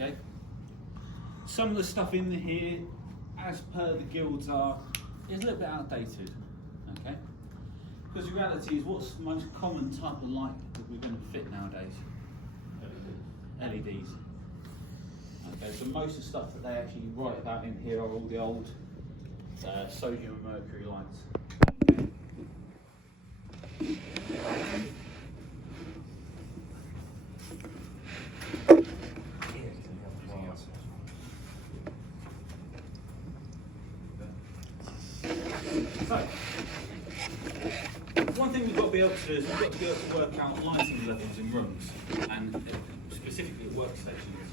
Okay. Some of the stuff in here, as per the guilds, is a little bit outdated. Okay. Because the reality is, what's the most common type of light that we're going to fit nowadays? LEDs. Okay, so most of the stuff that they actually write about in here are all the old sodium and mercury lights. So, one thing we've got to be able to do is we've got to be able to work out lighting levels in rooms and specifically at workstations.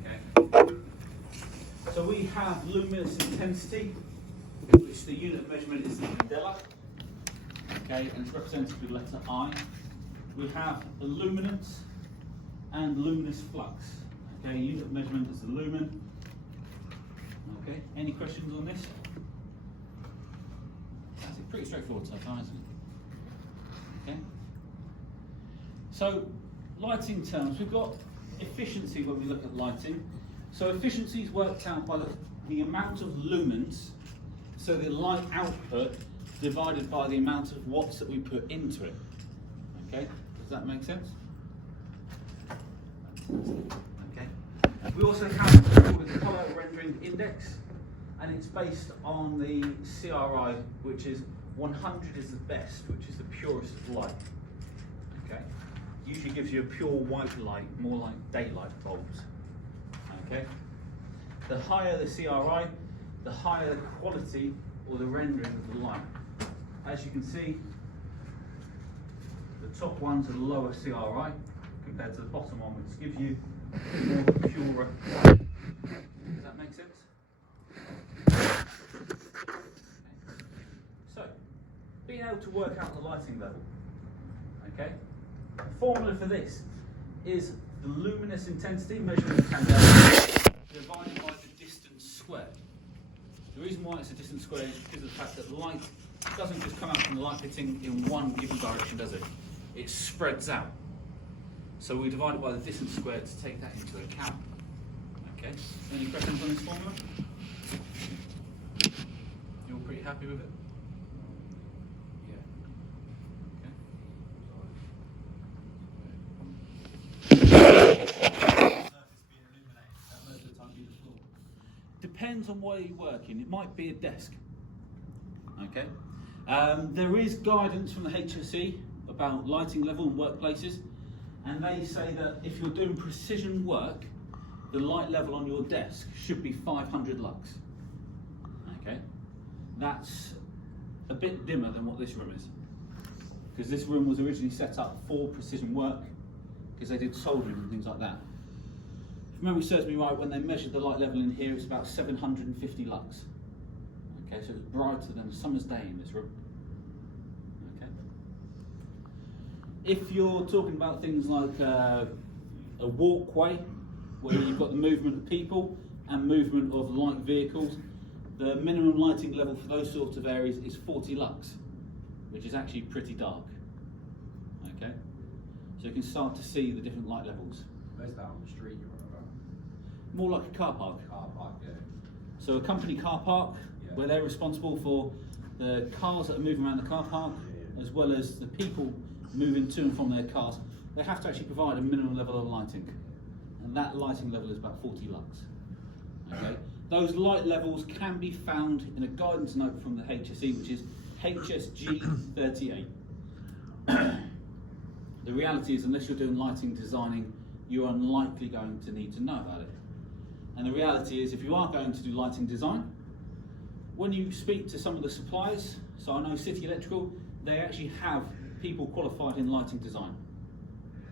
Okay. So we have luminous intensity, which the unit of measurement is the candela. Okay, and it's represented with the letter I. We have illuminance and luminous flux. Okay, unit of measurement is the lumen. Okay, any questions on this? That's pretty straightforward so far, isn't it? Okay. So, lighting terms, we've got efficiency when we look at lighting. So efficiency is worked out by the amount of lumens, so the light output divided by the amount of watts that we put into it. Okay, does that make sense? Okay. We also have what's called a colour rendering index, and it's based on the CRI, which is 100 is the best, which is the purest of light. Okay, usually gives you a pure white light, more like daylight bulbs. Okay, the higher the CRI, the higher the quality or the rendering of the light. As you can see, the top ones are lower CRI compared to the bottom one, which gives you more purer light. Does that make sense? Okay. So, being able to work out the lighting level. Okay, the formula for this is the luminous intensity measured in candela divided by the distance squared. The reason why it's a distance squared is because of the fact that light doesn't just come out from the light fitting in one given direction, does it? It spreads out. So we divide it by the distance squared to take that into account. Okay, any questions on this formula? You're pretty happy with it? Depends on where you're working. It might be a desk. Okay. There is guidance from the HSE about lighting level in workplaces, and they say that if you're doing precision work, the light level on your desk should be 500 lux. Okay. That's a bit dimmer than what this room is, because this room was originally set up for precision work, because they did soldering and things like that. If memory serves me right, when they measured the light level in here, it's about 750 lux. Okay, so it's brighter than a summer's day in this room. Okay. If you're talking about things like a walkway, where you've got the movement of people and movement of light vehicles, the minimum lighting level for those sorts of areas is 40 lux, which is actually pretty dark. Okay, so you can start to see the different light levels. Where's that on the street you're on about? More like a car park. Car park, yeah. So a company car park, where they're responsible for the cars that are moving around the car park, as well as the people moving to and from their cars. They have to actually provide a minimum level of lighting, and that lighting level is about 40 lux. Okay, those light levels can be found in a guidance note from the HSE, which is HSG 38. The reality is, unless you're doing lighting designing, you're unlikely going to need to know about it. And the reality is, if you are going to do lighting design, when you speak to some of the suppliers, so I know City Electrical, they actually have people qualified in lighting design.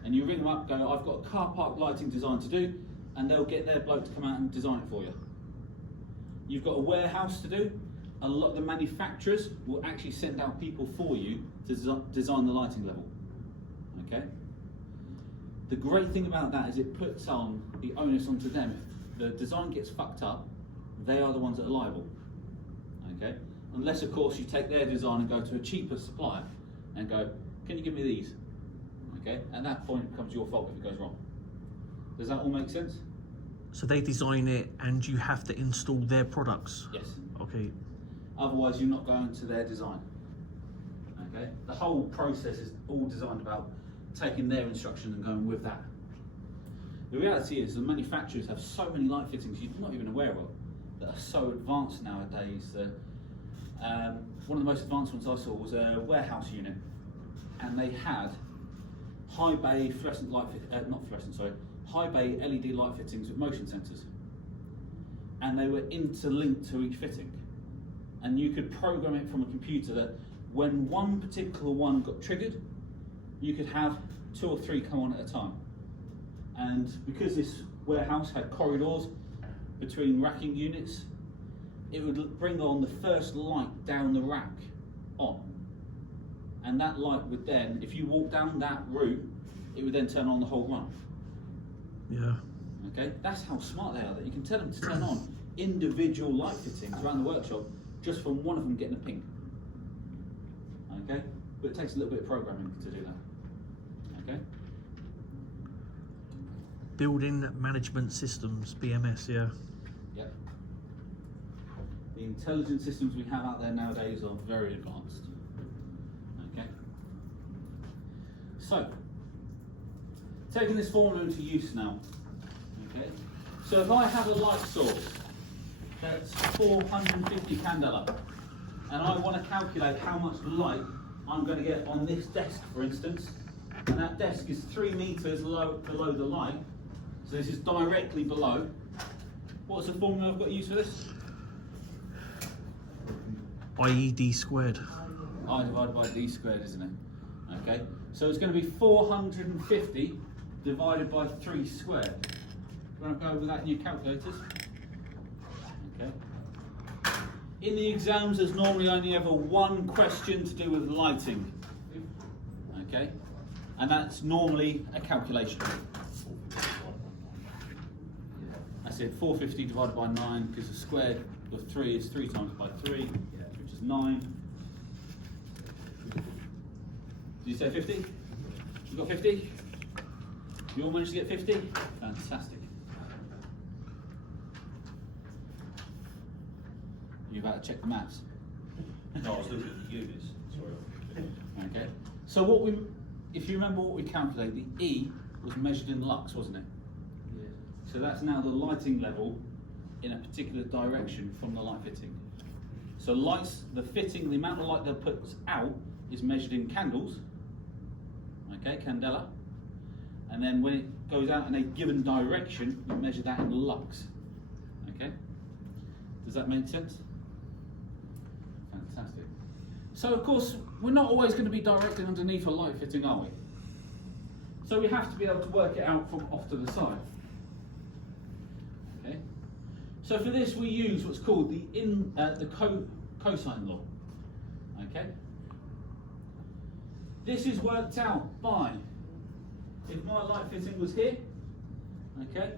And you ring them up, go, I've got a car park lighting design to do, and they'll get their bloke to come out and design it for you. You've got a warehouse to do, a lot of the manufacturers will actually send out people for you to design the lighting level. Okay? The great thing about that is it puts on the onus onto them. If the design gets fucked up, they are the ones that are liable. Okay? Unless, of course, you take their design and go to a cheaper supplier and go, can you give me these? Okay? At that point, it becomes your fault if it goes wrong. Does that all make sense? So they design it and you have to install their products? Yes. Okay. Otherwise, you're not going to their design. Okay? The whole process is all designed about taking their instruction and going with that. The reality is the manufacturers have so many light fittings you're not even aware of that are so advanced nowadays that one of the most advanced ones I saw was a warehouse unit, and they had high bay fluorescent light high bay LED light fittings with motion sensors, and they were interlinked to each fitting, and you could program it from a computer that when one particular one got triggered, you could have 2 or 3 come on at a time. And because this warehouse had corridors between racking units, it would bring on the first light down the rack on. And that light would then, if you walk down that route, it would then turn on the whole run. Yeah. Okay, that's how smart they are, that you can tell them to turn on individual light fittings around the workshop just from one of them getting a ping. Okay, but it takes a little bit of programming to do that. Okay. Building management systems, BMS, yeah. Yep. The intelligent systems we have out there nowadays are very advanced. Okay. So, taking this formula into use now. Okay. So if I have a light source that's 450 candela, and I want to calculate how much light I'm going to get on this desk, for instance, and that desk is 3 meters below the light, so this is directly below. What's the formula I've got to use for this? IED squared. I divided by d squared, isn't it? Okay, so it's going to be 450 divided by 3 squared. You want to go over that in your calculators? Okay. In the exams, there's normally only ever one question to do with lighting. Okay, and that's normally a calculation. I said 450 divided by 9 because the squared of 3 is 3 times by 3, which is 9. Did you say 50? You got 50? You all managed to get 50? Fantastic. You're about to check the maths. No, I was looking at the units, sorry. Okay. So if you remember what we calculated, the E was measured in lux, wasn't it? Yeah. So that's now the lighting level in a particular direction from the light fitting. So lights, the fitting, the amount of light that puts out is measured in candles, okay, candela, and then when it goes out in a given direction, you measure that in lux, okay? Does that make sense? Fantastic. So of course, we're not always going to be directed underneath a light fitting, are we? So we have to be able to work it out from off to the side. Okay. So for this, we use what's called the cosine law. Okay. This is worked out by, if my light fitting was here, okay,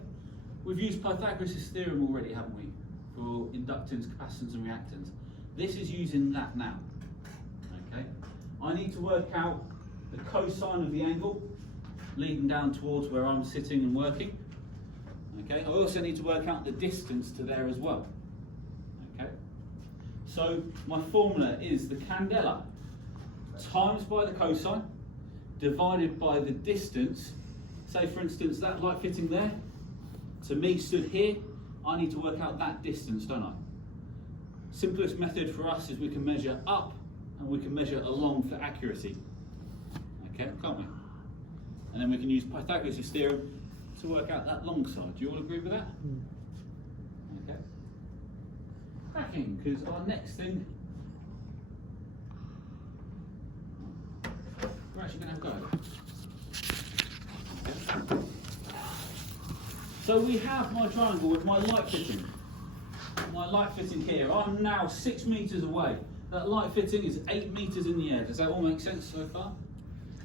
we've used Pythagoras' theorem already, haven't we, for inductance, capacitance and reactance. This is using that now. Okay. I need to work out the cosine of the angle leading down towards where I'm sitting and working. Okay. I also need to work out the distance to there as well. Okay. So my formula is the candela times by the cosine divided by the distance. Say for instance that light fitting there, to me stood here, I need to work out that distance, don't I? Simplest method for us is we can measure up and we can measure along for accuracy. Okay, can't we? And then we can use Pythagoras' theorem to work out that long side. Do you all agree with that? Okay. Cracking, because our next thing, we're actually going to have a go. Okay. So we have my triangle with my light fitting. My light fitting here. I'm now 6 meters away. That light fitting is 8 meters in the air. Does that all make sense so far?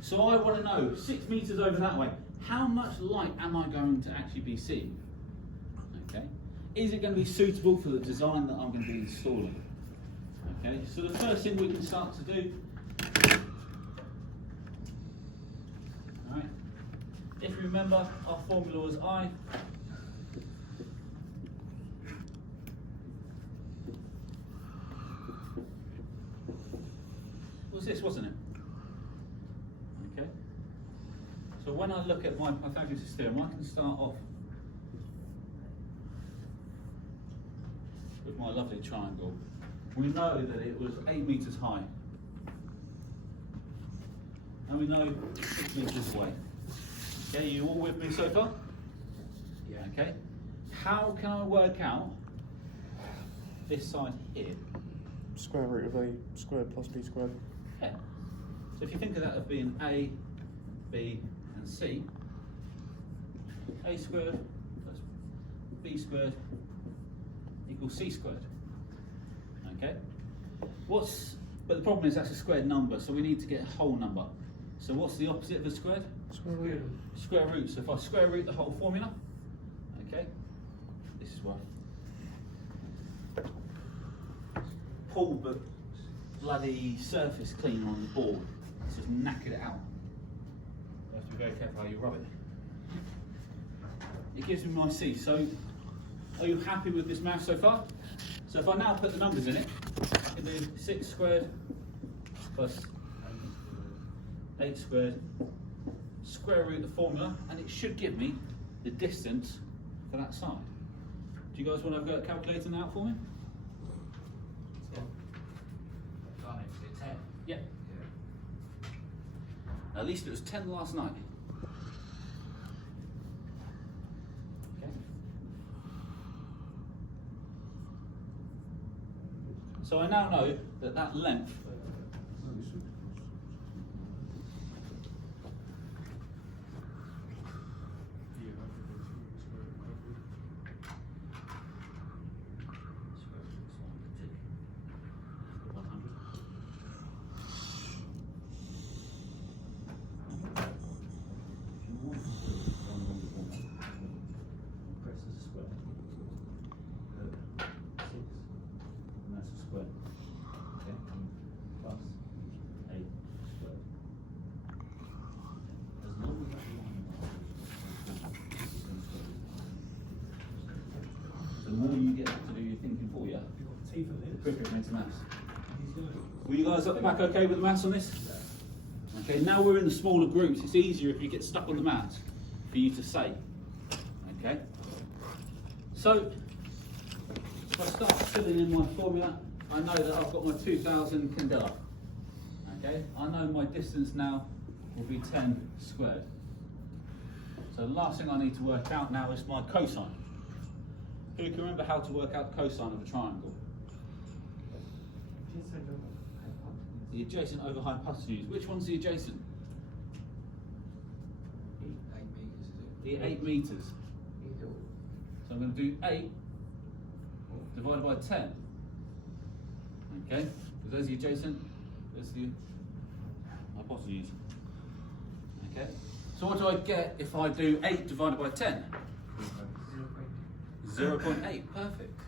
So I want to know, 6 meters over that way, how much light am I going to actually be seeing? Okay. Is it going to be suitable for the design that I'm going to be installing? Okay. So the first thing we can start to do, all right, If you remember, our formula was I. Was this, wasn't it? Okay. So when I look at my Pythagoras theorem, I can start off with my lovely triangle. We know that it was 8 meters high. And we know it's 6 meters away. Okay, you all with me so far? Yeah. Okay. How can I work out this side here? Square root of a squared plus b squared. Yeah. So if you think of that as being A, B, and C, A squared plus B squared equals C squared. Okay. But the problem is that's a squared number, so we need to get a whole number. So what's the opposite of a squared? Square root. Square root. So if I square root the whole formula, okay, this is why. Pull the bloody surface cleaner on the board. It's just knackered it out. You have to be very careful how you rub it. It gives me my C. So are you happy with this math so far? So if I now put the numbers in it, I can do 6 squared plus 8 squared, square root the formula, and it should give me the distance for that side. Do you guys want to go calculating that out for me? Yeah. At least it was 10 last night. Okay. So I now know that that length the more you get to do your thinking for you, the quicker it makes the maths. Were you guys at the back okay with the maths on this? Okay, now we're in the smaller groups. It's easier if you get stuck on the maths for you to say. Okay? So, if I start filling in my formula, I know that I've got my 2000 candela. Okay? I know my distance now will be 10 squared. So the last thing I need to work out now is my cosine. Who can remember how to work out the cosine of a triangle? The adjacent over hypotenuse. Which one's the adjacent? 8 meters, is it? The 8 meters. So I'm going to do 8 divided by 10. Okay? Because there's the adjacent, there's the hypotenuse. Okay? So what do I get if I do 8 divided by 10? 0.8. Perfect.